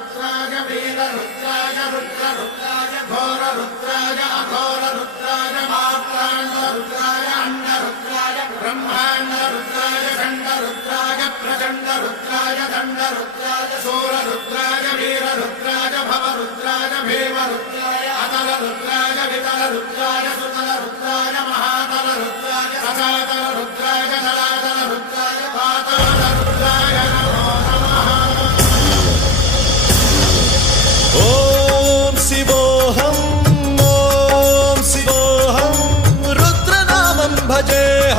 रुद्राय वीर रुद्राय रुद्र रुद्राय घोर रुद्राय अघोर रुद्राय मात्राण्ड रुद्राय अण्ड रुद्राय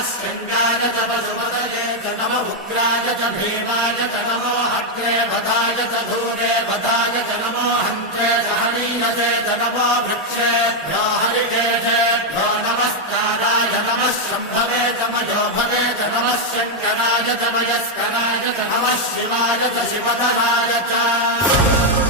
शृङ्गाय च पशुपतये च नम उग्राय च भीमाय च नमो हग्रे वधाय च धूरे वधाय च नमो हन्त्रे च हनीयसे च नमो वृक्षेभ्यो हरिकेशेभ्यो नमस्काराय नमः शम्भवे च मयो भवे च नमः शङ्कराय च मयस्कराय च नमः शिवाय च शिवधराय च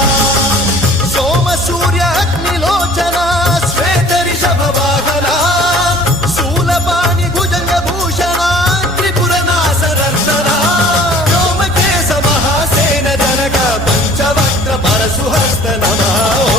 hasta nada.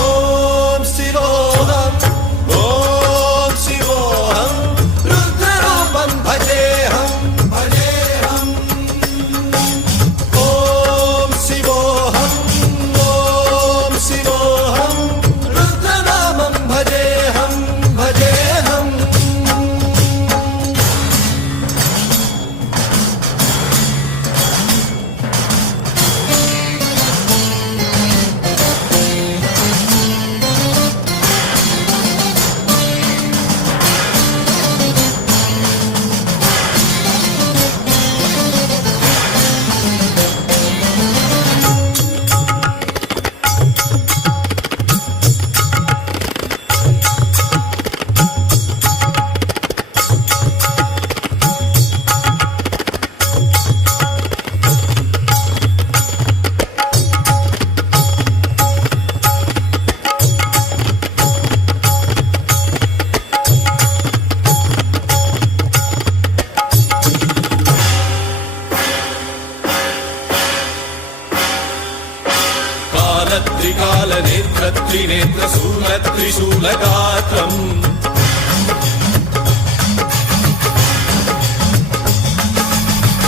కాలత్రికాలనేత్ర త్రినేత్ర శూల త్రిశూలగాత్రం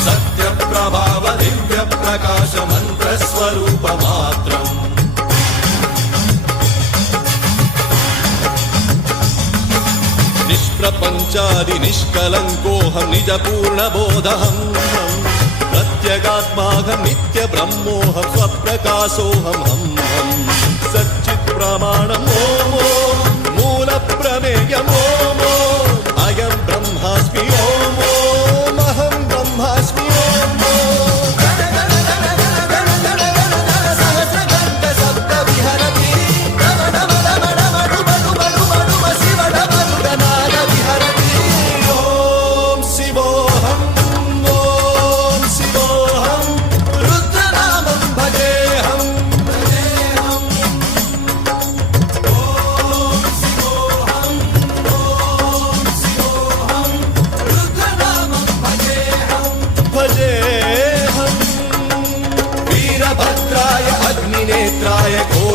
సత్యప్రభావ దివ్య ప్రకాశ మంత్ర స్వరూప మాత్రం. నిష్ప్రపంచాది నిష్కలంకోహం నిజ పూర్ణబోధహం ప్రత్యగాత్మాహం నిత్య బ్రహ్మోహం స్వప్రకాశోహం హం మూల ప్రమేయమోమో.